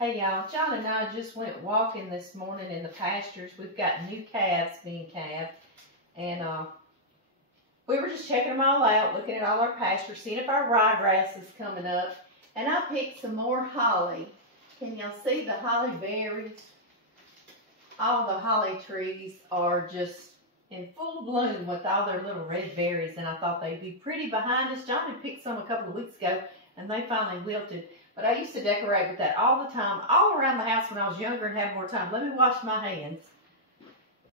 Hey y'all, John and I just went walking this morning in the pastures. We've got new calves being calved, and we were just checking them all out, looking at all our pastures, seeing if our ryegrass is coming up. And I picked some more holly. Can y'all see the holly berries? All the holly trees are just in full bloom with all their little red berries, and I thought they'd be pretty behind us. John had picked some a couple of weeks ago, and they finally wilted. But I used to decorate with that all the time, all around the house when I was younger and had more time. Let me wash my hands.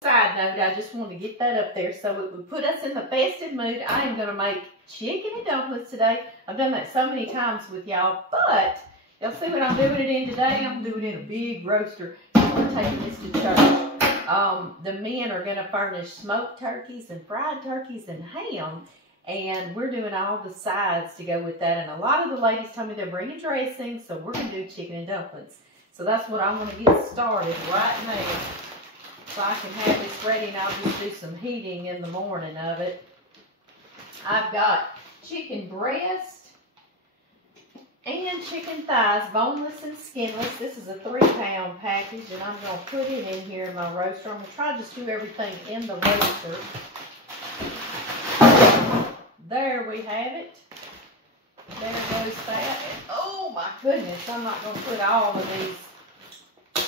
Side note, I just wanted to get that up there so it would put us in the festive mood. I am going to make chicken and dumplings today. I've done that so many times with y'all, but y'all see what I'm doing it in today? I'm doing it in a big roaster. We're taking this to church. The men are going to furnish smoked turkeys and fried turkeys and ham. And we're doing all the sides to go with that. And a lot of the ladies told me they're bringing dressing, so we're going to do chicken and dumplings. So that's what I'm going to get started right now. So I can have this ready, and I'll just do some heating in the morning of it. I've got chicken breast and chicken thighs, boneless and skinless. This is a 3-pound package, and I'm going to put it in here in my roaster. I'm going to try to just do everything in the roaster. There we have it. There goes that. And oh my goodness, I'm not going to put all of these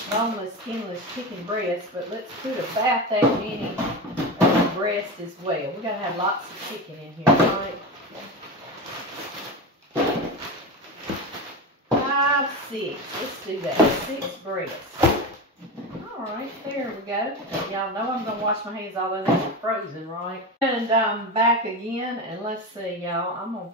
boneless, skinless chicken breasts, but let's put about that many of the breast as well. We got to have lots of chicken in here, right? 5, 6. Let's do that. 6 breasts. Alright, there we go. Y'all know I'm going to wash my hands, although these are frozen, right? And I'm back again, and let's see, y'all. I'm going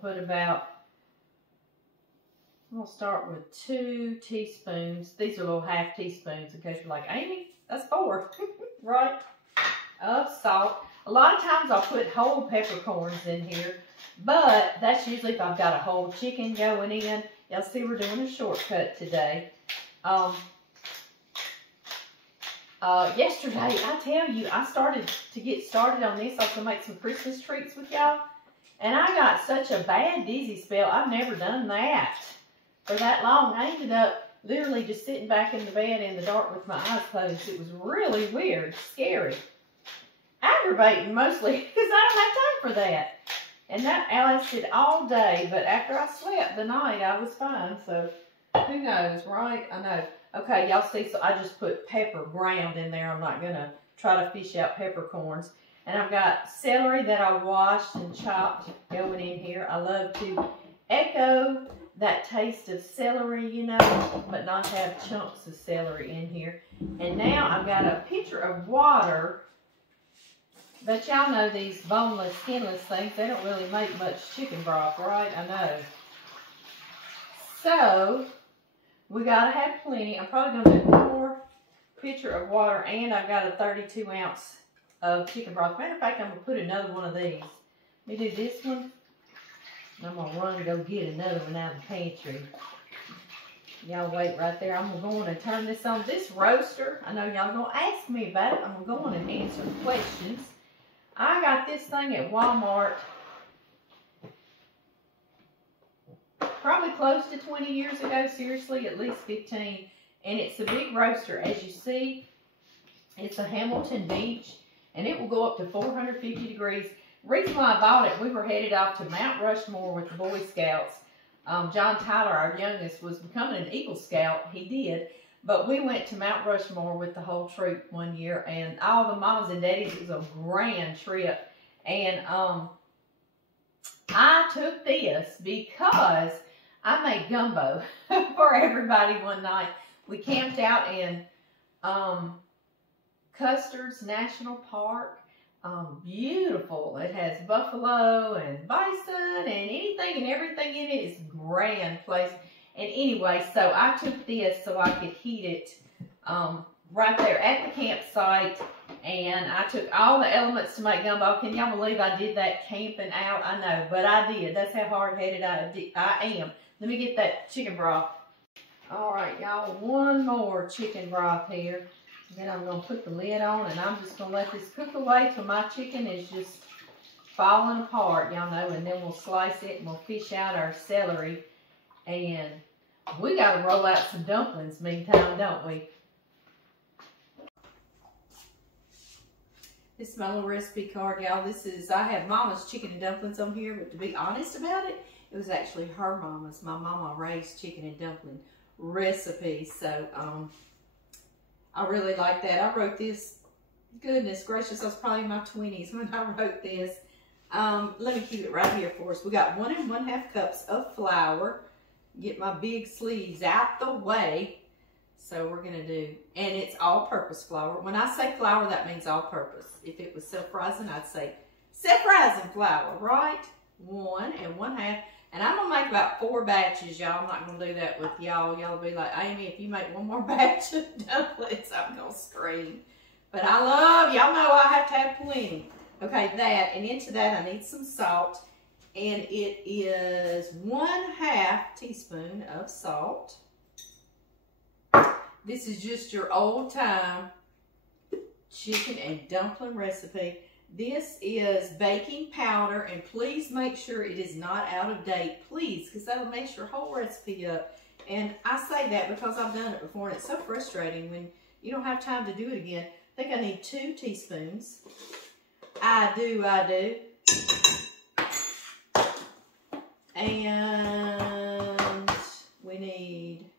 to start with 2 teaspoons. These are little half teaspoons, in case you're like, Amy, that's 4, right? Of salt. A lot of times I'll put whole peppercorns in here, but that's usually if I've got a whole chicken going in. Y'all see we're doing a shortcut today. Yesterday, I tell you, I started to get started on this. I was going to make some Christmas treats with y'all. And I got such a bad dizzy spell. I've never done that for that long. I ended up literally just sitting back in the bed in the dark with my eyes closed. It was really weird, scary. Aggravating mostly because I don't have time for that. And that lasted all day. But after I slept the night, I was fine. So who knows, right? I know. Okay, y'all see, so I just put pepper ground in there. I'm not going to try to fish out peppercorns. And I've got celery that I washed and chopped going in here. I love to echo that taste of celery, you know, but not have chunks of celery in here. And now I've got a pitcher of water. But y'all know these boneless, skinless things, they don't really make much chicken broth, right? I know. So we gotta have plenty. I'm probably gonna do 1 pitcher of water, and I've got a 32-ounce of chicken broth. Matter of fact, I'm gonna put another one of these. Let me do this one. I'm gonna run and go get another one out of the pantry. Y'all wait right there. I'm gonna go on and turn this on. This roaster, I know y'all gonna ask me about it. I'm gonna go on and answer questions. I got this thing at Walmart probably close to 20 years ago, seriously, at least 15. And it's a big roaster. As you see, it's a Hamilton Beach, and it will go up to 450 degrees. The reason why I bought it, we were headed off to Mount Rushmore with the Boy Scouts. John Tyler, our youngest, was becoming an Eagle Scout. He did. But we went to Mount Rushmore with the whole troop one year, and all the mamas and daddies. It was a grand trip. And I took this because I made gumbo for everybody one night. We camped out in Custer's National Park. Beautiful. It has buffalo and bison and anything and everything in it. It's a grand place. And anyway, so I took this so I could heat it right there at the campsite. And I took all the elements to make gumbo. Can y'all believe I did that camping out? I know, but I did. That's how hard-headed I am. Let me get that chicken broth. All right, y'all, 1 more chicken broth here. Then I'm going to put the lid on, and I'm just going to let this cook away till my chicken is just falling apart, y'all know. And then we'll slice it, and we'll fish out our celery. And We gotta roll out some dumplings meantime, don't we? This is my little recipe card, y'all. I have Mama's chicken and dumplings on here, but to be honest about it, it was actually her mama's. My mama raised chicken and dumpling recipes, so I really like that. I wrote this, goodness gracious, I was probably in my 20s when I wrote this. Let me keep it right here for us. We got 1 1/2 cups of flour. Get my big sleeves out the way. So we're gonna do, and it's all-purpose flour. When I say flour, that means all-purpose. If it was self-rising, I'd say self-rising flour, right? 1 1/2. And I'm gonna make about 4 batches, y'all. I'm not gonna do that with y'all. Y'all will be like, Amy, if you make 1 more batch of dumplings, I'm gonna scream. But I love, y'all know I have to have plenty. Okay, that, and into that I need some salt. And it is 1/2 teaspoon of salt. This is just your old time chicken and dumpling recipe. This is baking powder, and please make sure it is not out of date, please, because that'll mess your whole recipe up. And I say that because I've done it before, and it's so frustrating when you don't have time to do it again. I think I need 2 teaspoons. I do. And we need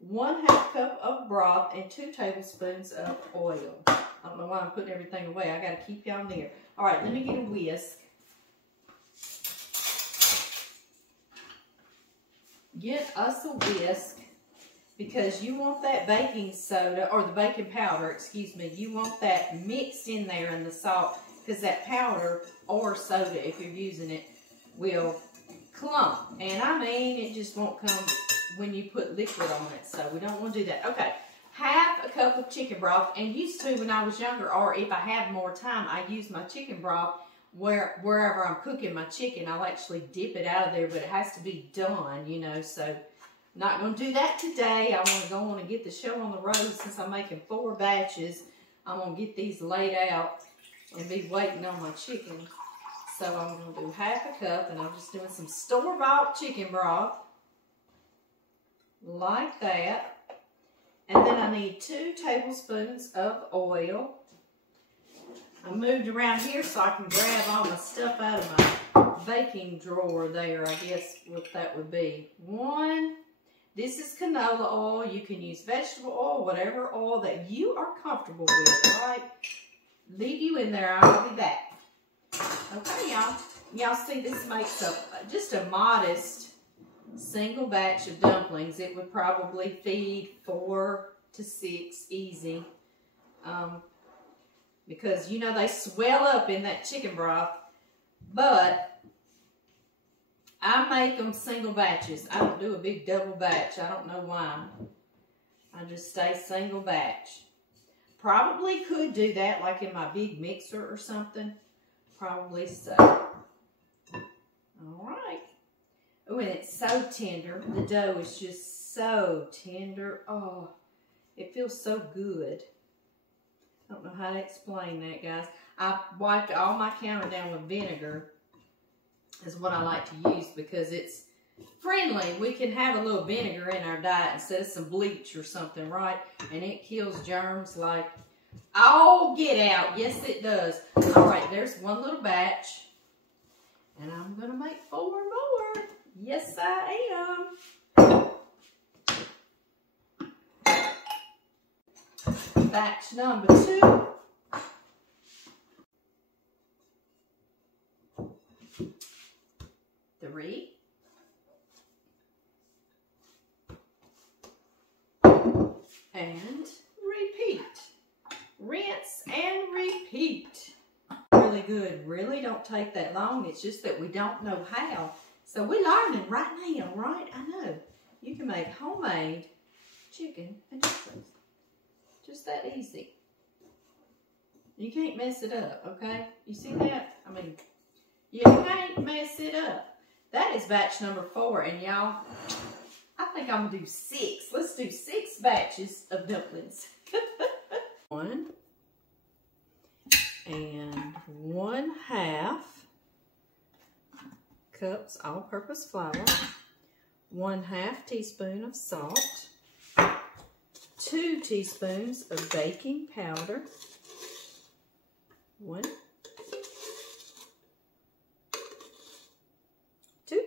1/2 cup of broth and 2 tablespoons of oil. I don't know why I'm putting everything away. I got to keep y'all near. All right, let me get a whisk. Get us a whisk because you want that baking soda, or the baking powder, excuse me, you want that mixed in there in the salt, because that powder or soda, if you're using it, will clump. And I mean, it just won't come when you put liquid on it, so we don't want to do that. Okay, 1/2 cup of chicken broth, and used to when I was younger, or if I have more time, I use my chicken broth wherever I'm cooking my chicken. I'll actually dip it out of there, but it has to be done, you know, so not going to do that today. I want to go on and get the show on the road. Since I'm making 4 batches, I'm going to get these laid out and be waiting on my chicken. So I'm going to do 1/2 cup, and I'm just doing some store-bought chicken broth. Like that. And then I need 2 tablespoons of oil. I moved around here so I can grab all my stuff out of my baking drawer there, I guess what that would be. 1. This is canola oil. You can use vegetable oil, whatever oil that you are comfortable with, right? Leave you in there. I'll be back. Okay, y'all. Y'all see this makes just a modest single batch of dumplings. It would probably feed 4 to 6 easy. Because, you know, they swell up in that chicken broth. But I make them single batches. I don't do a big double batch. I don't know why. I just stay single batch. Probably could do that like in my big mixer or something. Probably so. All right. Oh, and it's so tender. The dough is just so tender. Oh, it feels so good. I don't know how to explain that, guys. I wiped all my counter down with vinegar. Is what I like to use because it's friendly. We can have a little vinegar in our diet instead of some bleach or something, right? And it kills germs like, oh, get out. Yes, it does. All right, there's 1 little batch. And I'm going to make 4 more. Yes, I am. Batch number 2. Three. And repeat. Rinse and repeat. Really good. Really don't take that long. It's just that we don't know how. So we're learning right now, right? I know. You can make homemade chicken and dumplings. Just that easy. You can't mess it up, okay? You see that? I mean, you can't mess it up. That is batch number 4, and y'all, I think I'm gonna do 6. Let's do 6 batches of dumplings. 1 and 1/2 cups all-purpose flour. 1/2 teaspoon of salt, 2 teaspoons of baking powder, 1, 2,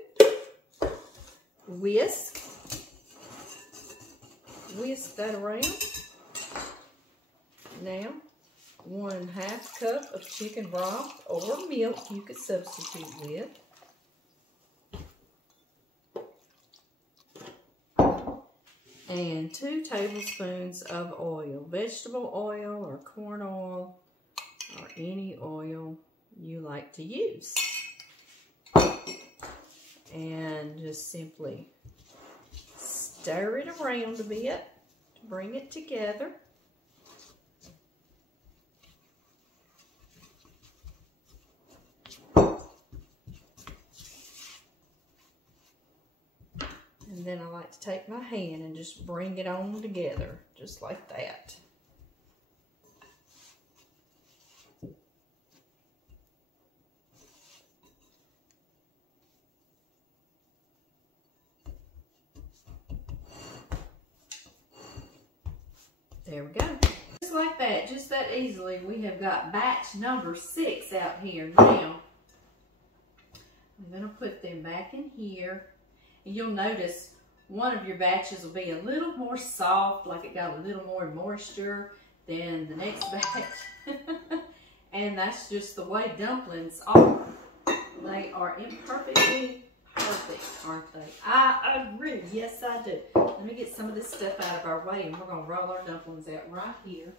whisk that around. Now, 1/2 cup of chicken broth or milk you could substitute with. And 2 tablespoons of oil, vegetable oil or corn oil or any oil you like to use. And just simply stir it around a bit to bring it together. And then I like to take my hand and just bring it on together, just like that. There we go. Just like that, just that easily, we have got batch number 6 out here now. I'm going to put them back in here. And you'll notice one of your batches will be a little more soft, like it got a little more moisture than the next batch. And that's just the way dumplings are. They are imperfectly perfect, aren't they? I agree. Yes, I do. Let me get some of this stuff out of our way, and we're going to roll our dumplings out right here.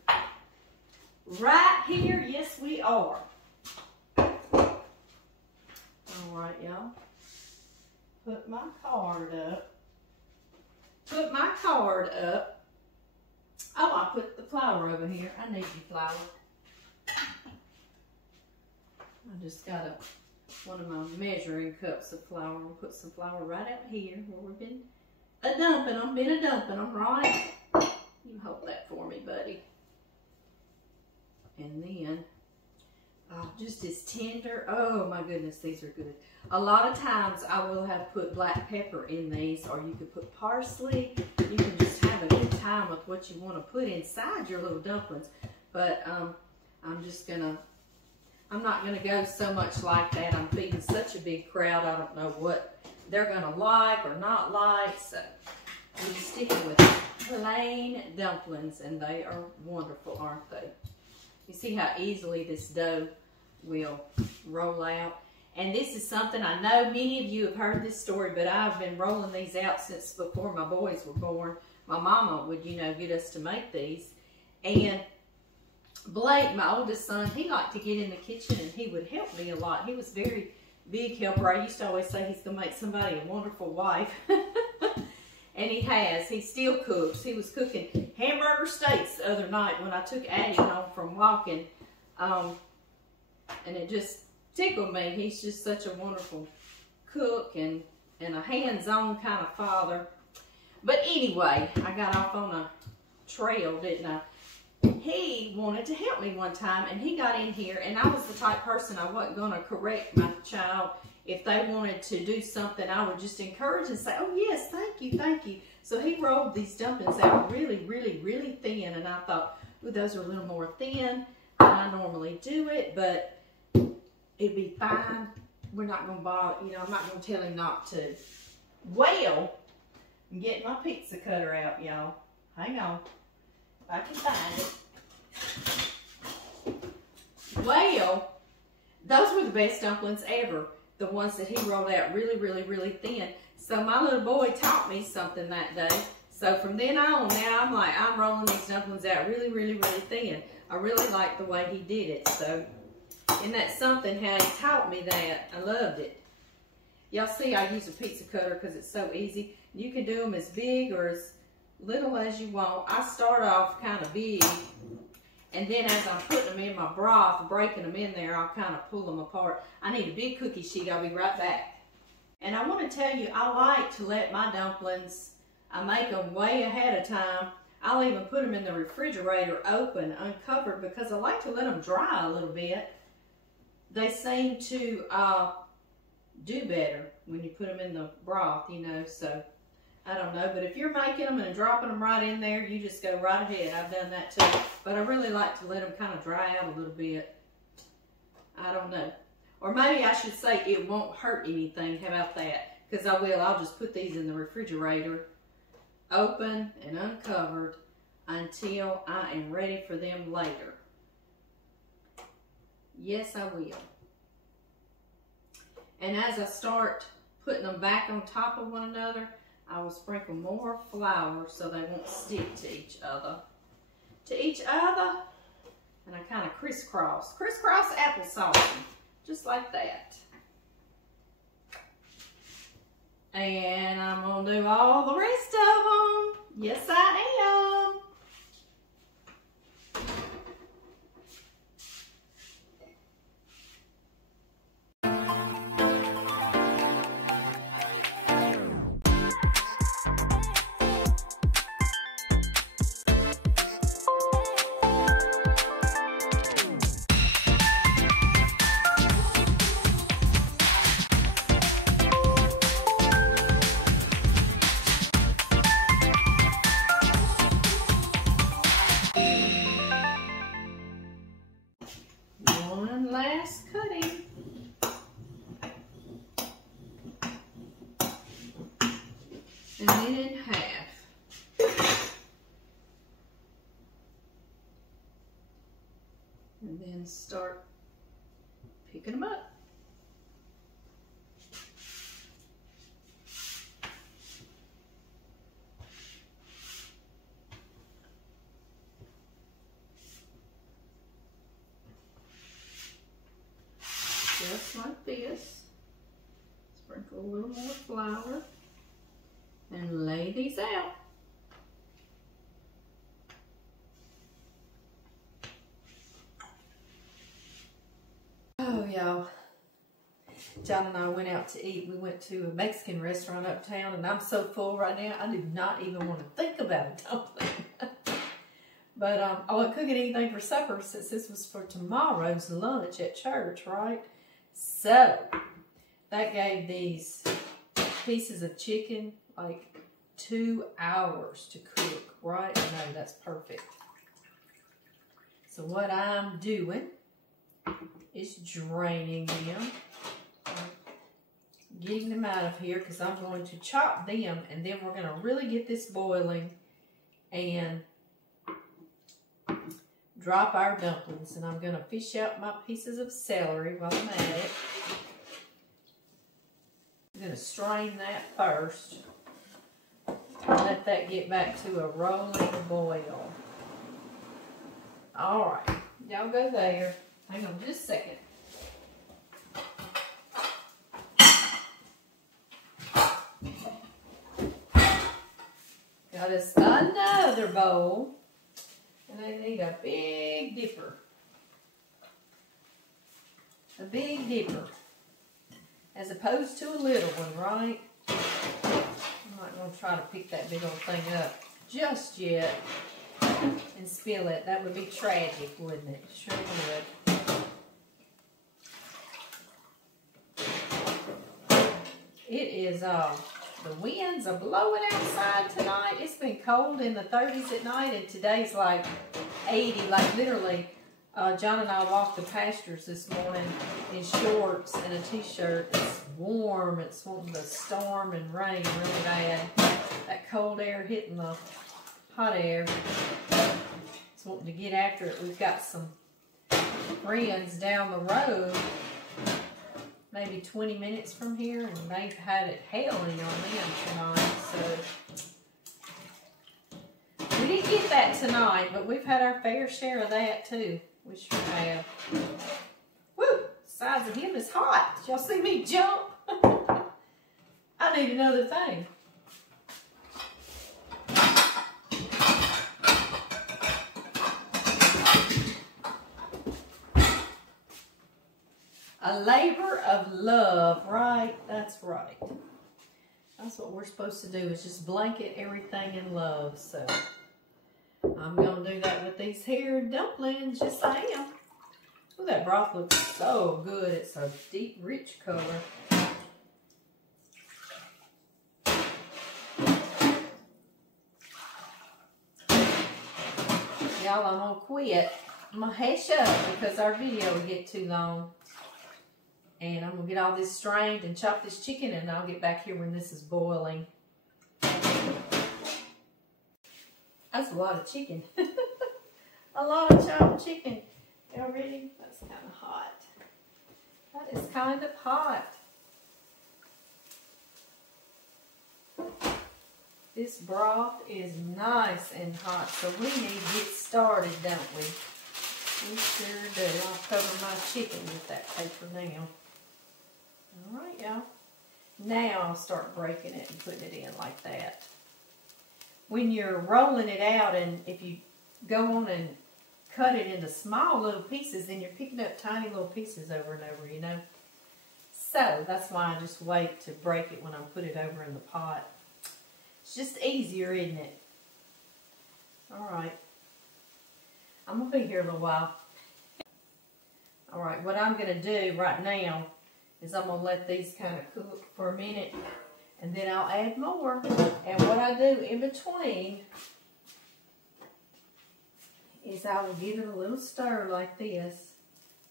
Right here, yes, we are. All right, y'all. Put my card up. Put my card up. Oh, I put the flour over here. I need your flour. I just got one of my measuring cups of flour. We'll put some flour right out here where we've been a-dumping them, right? You hold that for me, buddy. And then, just as tender. Oh my goodness, these are good. A lot of times I will have put black pepper in these, or you could put parsley. You can just have a good time with what you want to put inside your little dumplings. But I'm not gonna go so much like that. I'm feeding such a big crowd. I don't know what they're gonna like or not like. So I'm sticking with plain dumplings, and they are wonderful, aren't they? You see how easily this dough will roll out. And this is something, I know many of you have heard this story, but I've been rolling these out since before my boys were born. My mama would, get us to make these. And Blake, my oldest son, he liked to get in the kitchen and he would help me a lot. He was a very big helper. I used to always say he's going to make somebody a wonderful wife. And he has. He still cooks. He was cooking hamburger steaks the other night when I took Addie home from walking. And it just tickled me. He's just such a wonderful cook and a hands-on kind of father. But anyway, I got off on a trail, didn't I? He wanted to help me one time, and he got in here, and I was the type person, I wasn't going to correct my child. If they wanted to do something, I would just encourage and say, oh yes, thank you, thank you. So he rolled these dumplings out really, really, really thin, and I thought, ooh, those are a little more thin than I normally do it, but it'd be fine. We're not going to bother, I'm not going to tell him not to. Well, I'm getting my pizza cutter out, y'all. Hang on. If I can find it. Well, those were the best dumplings ever. The ones that he rolled out really, really, really thin. So my little boy taught me something that day. So from then on, now I'm rolling these dumplings out really, really, really thin. I really like the way he did it. So, and that's something how he taught me that. I loved it. Y'all see I use a pizza cutter because it's so easy. You can do them as big or as little as you want. I start off kind of big, and then as I'm putting them in my broth, breaking them in there, I'll kind of pull them apart. I need a big cookie sheet. I'll be right back. And I want to tell you, I like to let my dumplings, I make them way ahead of time. I'll even put them in the refrigerator open, uncovered, because I like to let them dry a little bit. They seem to do better when you put them in the broth, so I don't know, but if you're making them and dropping them right in there, you just go right ahead. I've done that too. But I really like to let them kind of dry out a little bit. I don't know. Or maybe I should say it won't hurt anything. How about that? Because I will. I'll just put these in the refrigerator, open and uncovered, until I am ready for them later. Yes, I will. And as I start putting them back on top of one another, I will sprinkle more flour so they won't stick to each other. And I kind of crisscross applesauce, just like that. And I'm gonna do all the rest of them. Yes, I am. One last cutting. And then in half. And then start picking them up. Just like this. Sprinkle a little more flour and lay these out. Oh, y'all. John and I went out to eat. We went to a Mexican restaurant uptown, and I'm so full right now, I do not even want to think about a dumpling. But I wasn't cooking anything for supper since this was for tomorrow's lunch at church, right? So, that gave these pieces of chicken like 2 hours to cook, right? I know, that's perfect. So what I'm doing is draining them, getting them out of here, because I'm going to chop them, and then we're going to really get this boiling and drop our dumplings. And I'm going to fish out my pieces of celery while I'm at it. I'm going to strain that first. Let that get back to a rolling boil. Alright, y'all go there. Hang on just a second. Got us another bowl. And I need a big dipper. A big dipper. As opposed to a little one, right? I'm not going to try to pick that big old thing up just yet and spill it. That would be tragic, wouldn't it? Sure would. It is, the winds are blowing outside tonight. It's been cold in the 30s at night, and today's like 80, like literally. John and I walked the pastures this morning in shorts and a t-shirt. It's warm. It's wanting to storm and rain really bad. That cold air hitting the hot air. It's wanting to get after it. We've got some friends down the road, maybe 20 minutes from here, and they've had it hailing on them tonight, so we didn't get that tonight, but we've had our fair share of that too. We sure have. Woo! The size of him is hot. Did y'all see me jump? I need another thing. A labor of love, right? That's right. That's what we're supposed to do, is just blanket everything in love. So I'm going to do that with these here dumplings. Yes, I am. Oh, that broth looks so good. It's a deep, rich color. Y'all, I'm gonna quit. I'm gonna hush up because our video will get too long. And I'm gonna get all this strained and chop this chicken, and I'll get back here when this is boiling. That's a lot of chicken. A lot of chopped chicken. Y'all ready? That's kind of hot. That is kind of hot. This broth is nice and hot, so we need to get started, don't we? We sure do. I'll cover my chicken with that paper now. Alright, y'all. Now I'll start breaking it and putting it in like that. When you're rolling it out, and if you go on and cut it into small little pieces, then you're picking up tiny little pieces over and over, you know. So that's why I just wait to break it when I put it over in the pot. It's just easier, isn't it? Alright. I'm going to be here a little while. Alright, what I'm going to do right now is I'm going to let these kind of cook for a minute, and then I'll add more. And what I do in between is I will give it a little stir like this.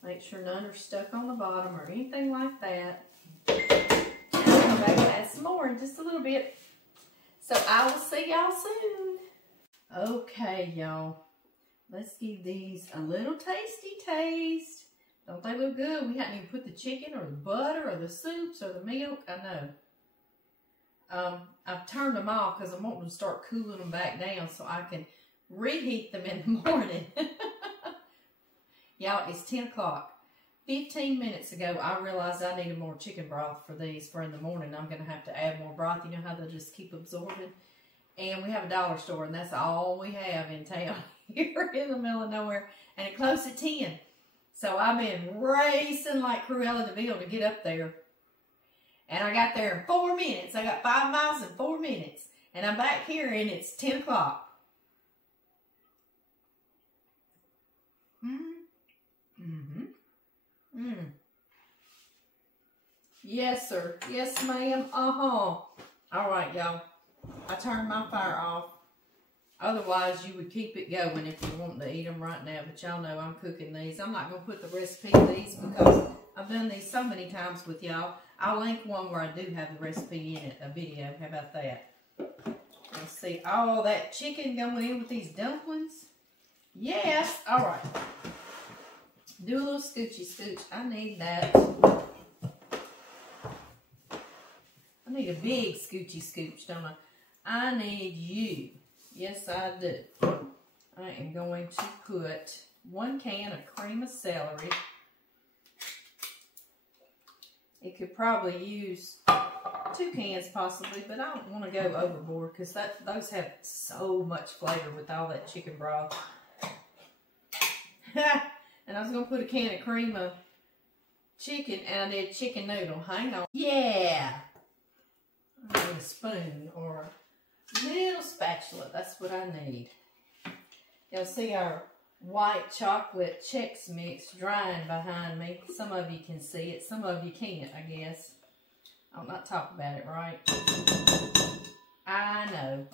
Make sure none are stuck on the bottom or anything like that. And I'll come back and add some more in just a little bit. So I will see y'all soon. Okay, y'all. Let's give these a little tasty taste. Don't they look good? We hadn't even put the chicken or the butter or the soups or the milk. I know. I've turned them off because I want them to start cooling them back down so I can reheat them in the morning. Y'all, it's 10 o'clock. 15 minutes ago, I realized I needed more chicken broth for these for in the morning. I'm going to have to add more broth. You know how they'll just keep absorbing? And we have a dollar store, and that's all we have in town here in the middle of nowhere. And it closed at 10. So I've been racing like Cruella de Vil to get up there. And I got there in 4 minutes. I got 5 miles in 4 minutes. And I'm back here, and it's 10 o'clock. Yes, sir. Yes, ma'am. All right, y'all. I turned my fire off. Otherwise, you would keep it going if you want to eat them right now. But y'all know I'm cooking these. I'm not going to put the recipe of these because I've done these so many times with y'all. I'll link one where I do have the recipe in it, a video. How about that? Let's see. All that chicken going in with these dumplings. Yes. All right. Do a little scoochy scooch. I need that. I need a big scoochy scooch, don't I? I need you. Yes, I do. I am going to put 1 can of cream of celery. It could probably use 2 cans possibly, but I don't want to go overboard because those have so much flavor with all that chicken broth. And I was going to put a can of cream of chicken, and I did chicken noodle. Hang on. Yeah! I need a spoon or a little spatula. That's what I need. You'll see our white chocolate Chex Mix drying behind me. Some of you can see it. Some of you can't, I guess. I'll not talk about it, right? I know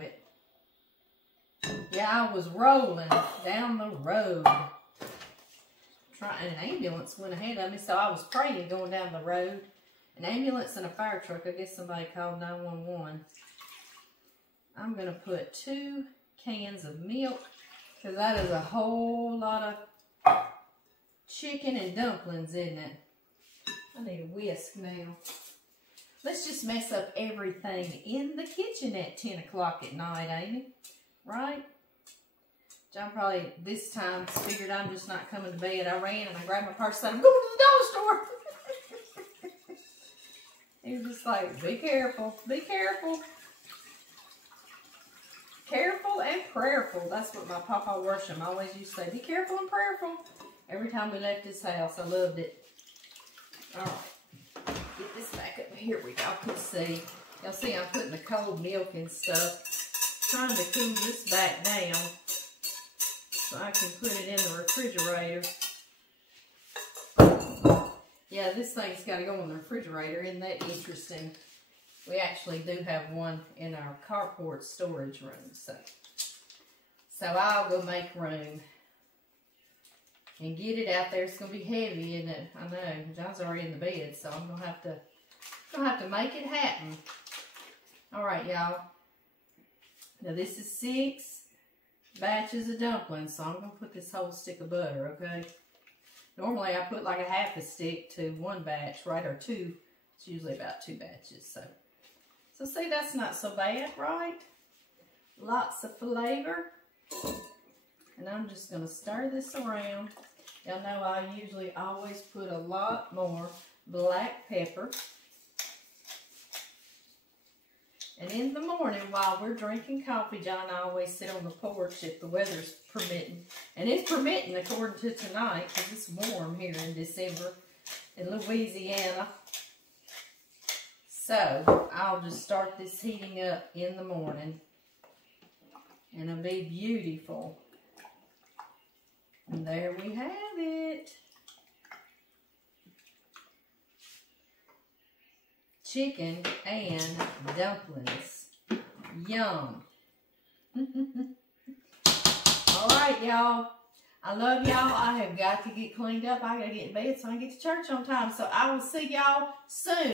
it. Yeah, I was rolling down the road. An ambulance went ahead of me, so I was praying going down the road. An ambulance and a fire truck. I guess somebody called 911. I'm going to put 2 cans of milk because that is a whole lot of chicken and dumplings, isn't it? I need a whisk now. Let's just mess up everything in the kitchen at 10 o'clock at night, ain't it? Right? John probably this time figured I'm just not coming to bed. I ran and I grabbed my purse and said, I'm going to the dollar store. He was just like, be careful, be careful. Careful and prayerful. That's what my Papa Worsham always used to say. Be careful and prayerful. Every time we left his house, I loved it. All right. Get this back up here where y'all can see. Y'all see I'm putting the cold milk and stuff. Trying to cool this back down so I can put it in the refrigerator. Yeah, this thing's got to go in the refrigerator. Isn't that interesting? We actually do have one in our carport storage room. So I'll go make room and get it out there. It's gonna be heavy, isn't it? I know. John's already in the bed, so I'm gonna have to make it happen. All right, y'all. Now this is 6 batches of dumplings, so I'm gonna put this whole stick of butter, okay? Normally I put like a half a stick to 1 batch, right, or 2. It's usually about 2 batches, so see, that's not so bad, right? Lots of flavor. And I'm just gonna stir this around. Y'all know I usually always put a lot more black pepper. And in the morning, while we're drinking coffee, John and I always sit on the porch if the weather's permitting. And it's permitting according to tonight, because it's warm here in December in Louisiana. So, I'll just start this heating up in the morning. And it'll be beautiful. And there we have it. Chicken and dumplings. Yum. All right, y'all. I love y'all. I have got to get cleaned up. I got to get in bed so I can get to church on time. So I will see y'all soon.